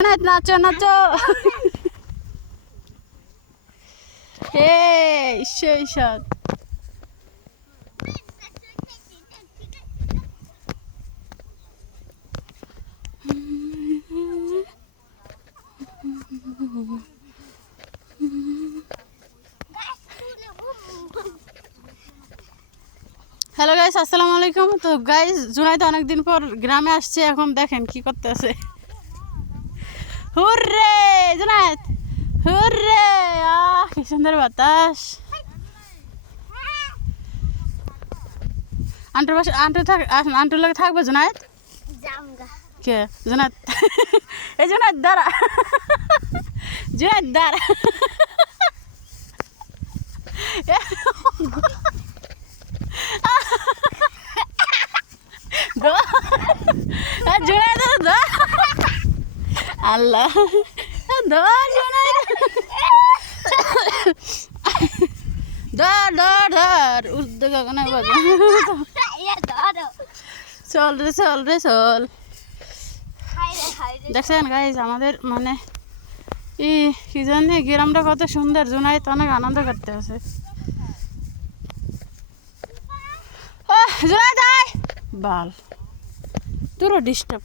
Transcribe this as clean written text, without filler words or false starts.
নাচো নাচো ঈশ্বর hello guys, আসসালামু আলাইকুম। তো গাইস, জুনাইদ অনেকদিন পর গ্রামে আসছে। এখন দেখেন কি করতেছে। Hurray Junaid, hurray! কি সুন্দর বাতাস। আন্টুর পাশে আন্টুর লোক থাকবে জুনাইদ। কে জুনাইদ? এই জুনাইদ দাঁড়া, জুনাইদ দাঁড়া। আল্লাহ ধর ধর ধর ধর উদ্যোগ চল রে চল রে চল। দেখছেন গাইজ, আমাদের মানে কি জানি গ্রামটা কত সুন্দর। জুনাইদ অনেক আনন্দ করতে আছে। জুনাইদ আয় বাল, তোরও ডিস্টার্ব